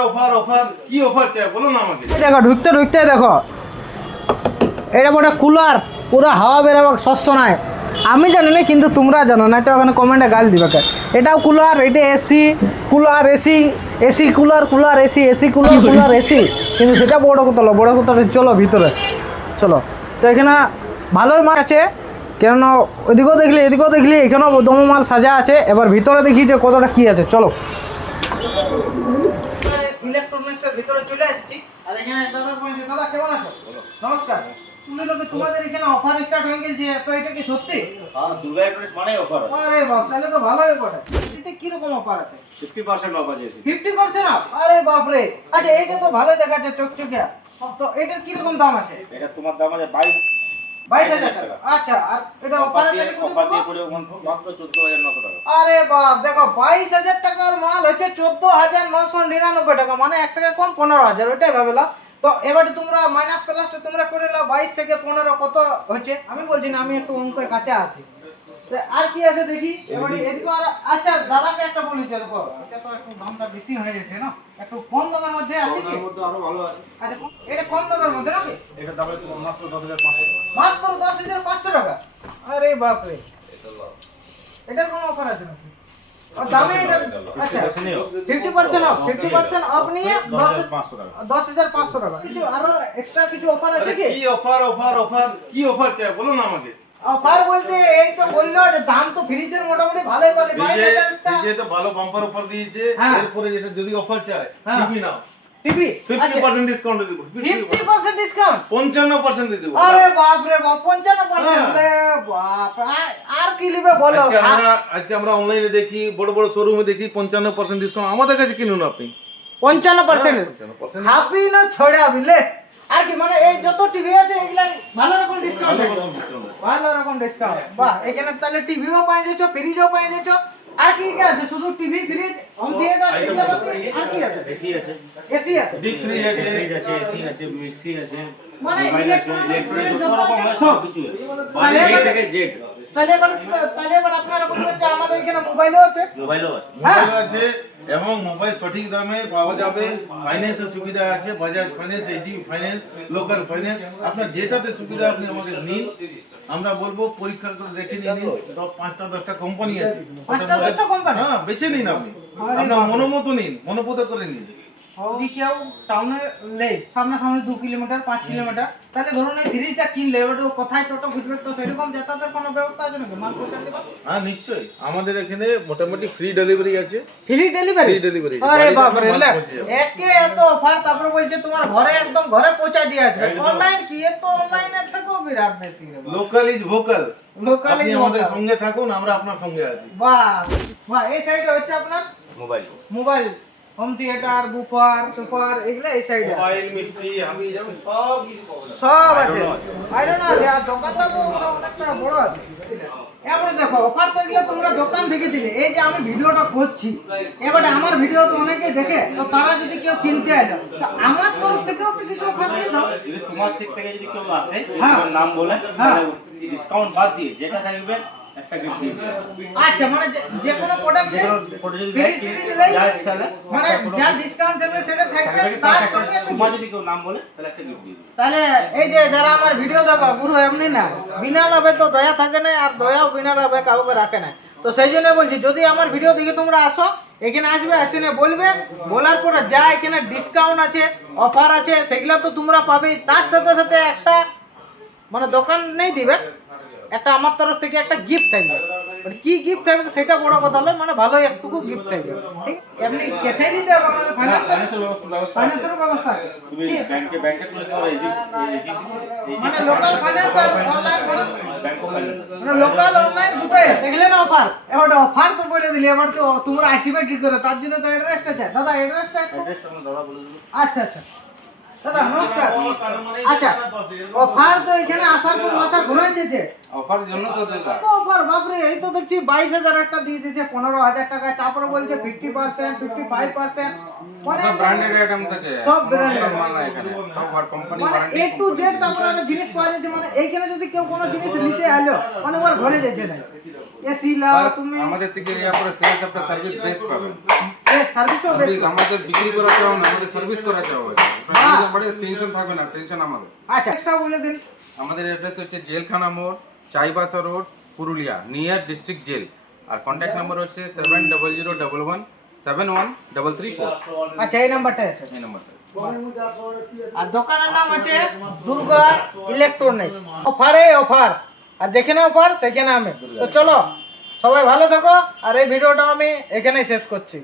Offer offer কি offer চাই বলো না আমাকে। দেখো ঢুকতে ঢুকতে দেখো এটা বড় কুলার, পুরো হাওয়া বেরোবে শস্য নাই। আমি জানি না কিন্তু তোমরা জানো না, তো ওখানে কমেন্টে গাল দিবে। এটাও কুলার, এটা AC cooler, AC AC cooler, cooler AC, AC cooler, cooler AC. কিন্তু সেটা বড় কথা হলো, বড় কথা চলো ভিতরে চলো। তো এখানে ভালোই মাল আছে, কেননা ওইদিকেও দেখলি এদিকেও দেখলি, এখানেও দমো মাল সাজা আছে। এবার ভিতরে দেখি যে কতটা কি আছে, চলো। ইলেকট্রনিক্সের ভিতরে চলে আসছি। আর এখানে দাদা বলছে, দাদা কেমন আছো? নমস্কার। তুমি লোকে তোমাদের এখানে অফার স্টার্ট হয়ে গেছে, তো এটা কি সত্যি? হ্যাঁ, দুর্গা ইলেকট্রনিক্স মানে অফার আছে। আরে বাপ, তাহলে তো ভালোই বটে। এতে কি রকম অফার আছে? 50% অফ আছে। 50% অফ? আরে বাপ রে। আচ্ছা এইটা তো ভালো দেখাচ্ছে, চকচকিয়া। তো এটার কি রকম দাম আছে? এটা তোমার দাম আছে 22,000 টাকা। আচ্ছা, আর এটা অফার আছে কত? অফার দিয়ে পড়ে মাত্র 14,900 টাকা। আরে বাপ, দেখো 22,000 টাকার মাল হচ্ছে 14,999 টাকা, মানে 1 টাকা কম, 15,000। ওইটাই ভাবলাম। তো এবারে তোমরা মাইনাস প্লাসটা তোমরা করে নাও, 22 থেকে 15 কত হচ্ছে? আমি বলছি না, আমি একটু অঙ্কের কাছে আছি। তো আর কি আছে দেখি এবারে এদিকে। আর আচ্ছা দাদাকে একটা বলি, দেখো এটা তো একটু দামটা বেশি হয়ে গেছে না, একটু কম দামের মধ্যে আছে কি? এর মধ্যে আরো ভালো আছে। আচ্ছা এটা কম দামের মধ্যে নাকি? এটা দাম আছে মাত্র 10,500 টাকা। মাত্র 10,500 টাকা? আরে বাপ রে, এটার কোনো অফার আছে নাকি? আর দামে এটা আচ্ছা 50% অফ, 50% অফ নিয়ে 10,500 টাকা। 10,500 টাকা। কিছু আরো এক্সট্রা কিছু অফার আছে কি? কি অফার অফার অফার কি অফার চাই বলো না আমাকে। অফার বলতে এই তো বললো যে দাম তো ফ্রিজের মোটামুটি ভালোই বলে, 22,000 টাকা। এই যে তো ভালো বাম্পার অফার দিয়েছে। হ্যাঁ। এরপরে যেটা যদি অফার চাই হ্যাঁ। টিভি নাও, টিভি 50% ডিসকাউন্ট দেব। 50% ডিসকাউন্ট? 55% দিয়ে দেব। আরে বাপ রে বাপ, 55%? হ্যাঁ। রে বাপ, আর কি লিবে বলো? আজকে আমরা অনলাইনে দেখি, বড় বড় শোরুমে দেখি 55% ডিসকাউন্ট। আমাদের কাছে কিনুন আপনি 55%? 55%। খাবি না ছড়া বিলে। আর কি মানে এই যত টিভি আছে এগুলা ভালো রকম ডিসকাউন্ট? ভালো রকম ডিসকাউন্ট। বাহ, এখানে তাহলে টিভিও পাই যাচ্ছ, ফ্রিজও পাই যাচ্ছ। আর কি কি আছে? শুধু টিভি, ফ্রিজ, হোম থিয়েটার এগুলা বাদ দিয়ে আর কি আছে? এসি আছে, এসি আছে, ডিপ ফ্রিজ আছে, ফ্রিজ আছে, এসি আছে, মিক্সি আছে, মানে মোবাইল আছে, ইলেকট্রনিক্স যত রকম আছে সব কিছু আছে। তাহলে A এবার- থেকে জেড তাহলে এবার আপনারা বলবেন যে আমাদের এখানে মোবাইলও আছে? মোবাইলও আছে। মোবাইল আছে এবং মোবাইল সঠিক দামে পাওয়া যাবে। ফাইন্যান্সের সুবিধা আছে, Bajaj finance, HD finance, local finance. আপনার যেটাতে সুবিধা আপনি আমাকে নিন। আমরা বলবো পরীক্ষা করে দেখে নিন। 5টা-10টা কোম্পানি আছে। 5টা-10টা কোম্পানি? হ্যাঁ, বেছে নিন আপনি। আরে আপনার বাবা। মনোমতো নিন, মনোপুত করে নিন। যদি কেউ টাউনে নেই, সামনাসামনি 2 কিলোমিটার 5 কিলোমিটার, তাহলে ধরুন এই ফ্রিজটা কিনলে এবার ও কোথায় টোটো খুঁজবে, তো সেরকম যাতায়াতের কোনো ব্যবস্থা আছে নাকি? মাল পৌঁছে দেবা? হ্যাঁ নিশ্চয়ই, আমাদের এখানে মোটামুটি ফ্রি ডেলিভারি আছে। Free delivery? Free delivery. আরে বাপ রে, মাল পৌঁছে যাবে। একে এত অফার, তারপরে বলছে তোমার ঘরে একদম ঘরে পৌঁছা দিয়ে আসবে। একদম। অনলাইন কি, এ তো অনলাইনের থেকেও বিরাট বেশি রে বাবা। Local is vocal. লোকাল আপনি ইজ আমাদের ভোকাল। সঙ্গে থাকুন, আমরা আপনার সঙ্গে আছি। বাহ বাহ, এই সাইডে হচ্ছে আপনার মোবাইল মোবাইল, হোম থিয়েটার, বুফার টুফার এগুলা এই সাইডে মোবাইল, মিক্সি, আমি যেমন সব কিছু পাওয়া যাবে। সব আছে। আরে না, আর দোকানটা তো অনেকটা বড় আছে। এবারে দেখো অফার তো এগুলো তোমরা দোকান থেকে দিলে, এই যে আমি ভিডিওটা করছি, এবারে আমার ভিডিও তো অনেকেই দেখে, তো তারা যদি কেউ কিনতে এলো, তো আমার তরফ থেকেও একটু কিছু অফার দিয়ে দাও। যদি তোমার দিক থেকে যদি কেউ আসে, হ্যাঁ। তোমার নাম বলে, হ্যাঁ। ডিসকাউন্ট বাদ দিয়ে যেটা থাকবে একটা গিফট দিয়ে দিবে। আচ্ছা, মানে যে কোনো প্রোডাক্ট যে কোনো product যদি ফ্রিজ দেয়, দিলেই যা ইচ্ছা হলে, মানে যা ডিসকাউন্ট দেবে সেটা থাকবে, থাকবে, তার একটা- সঙ্গে একটা তোমার gift। যদি কেউ নাম বলে তাহলে একটা গিফট দিয়ে দিবে। তাহলে এই যে যারা আমার ভিডিও দেখো, গুরু এমনি না, বিনা লাভে তো দয়া থাকে না, আর দয়াও বিনা লাভে কাউকে রাখে না। তো সেই জন্য বলছি, যদি আমার ভিডিও দেখে তোমরা আসো, এখানে আসবে, আসে না বলবে, বলার পরে যা এখানে ডিসকাউন্ট আছে, অফার আছে, সেগুলো তো তোমরা পাবেই। তার সাথে সাথে একটা মানে দোকান নেই দিবে, একটা আমার তরফ থেকে একটা গিফট থাকবে। মানে কি গিফট থাকবে সেটা বড় কথা নয়, মানে ভালোই একটুকু গিফট থাকবে। ঠিক আছে? এমনি ক্যাশে নিতে হবে আমাকে? ফাইন্যান্সের ব্যবস্থা আছে? তুমি কি? ব্যাংকে তুলে তোমার মানে লোকাল ফাইন্যান্স আর অনলাইন ফাইন্যান্স, ব্যাংক ফাইন্যান্স মানে লোকাল অনলাইন দুটোই আছে। এগুলো না অফার, এবার অফার তো বলে দিলি, এবার তো তোমরা আসবে কি করে, তার জন্য তো অ্যাড্রেসটা চাই। দাদা অ্যাড্রেসটা একটু। অ্যাড্রেসটা আমরা দাদা বলে দেবো। আচ্ছা আচ্ছা দাদা নমস্কার। আচ্ছা, অফার তো এখানে আসার পর মাথা ঘুরে যেছে। অফার জন্য তো দাদা কত অফার বাপরে, এই তো দেখছি 22,000 একটা দিয়ে দিয়েছে 15,000 টাকায়, তারপরে বলছে 50%, 55%, মানে সব ব্র্যান্ডেড আইটেমস আছে সব branded। মাল না এখানে সব আর কোম্পানি মানে এ টু জেড তারপরে একটা জিনিস পাওয়া যাচ্ছে। মানে এইখানে যদি কেউ কোনো জিনিস নিতে এলো, মানে ওর ঘরে যাচ্ছে না, এসি লাও তুমি, আমাদের থেকে ইয়া করে সেলস একটা সার্ভিস বেস্ট পাবেন। সার্ভিসও সার্ভিস আমাদের বিক্রি করা চাও না, আমাদের সার্ভিস করা চাও। টেনশন থাকবে না, টেনশন আমাদের। আচ্ছা এক্সট্রা বলে দিন। আমাদের অ্যাড্রেস হচ্ছে জেলখানা মোড়, Chaibasa road, Purulia, near district jail. আর কন্ট্যাক্ট নাম্বার হচ্ছে 7001171334। আচ্ছা এই নাম্বারটা আছে। এই নাম্বার স্যার। আর দোকানের নাম আছে দুর্গা ইলেকট্রনিক্স। অফারে অফার, আর যেখানে অফার সেখানে আমি। তো চলো সবাই ভালো থাকো, আর এই ভিডিওটা আমি এখানেই শেষ করছি।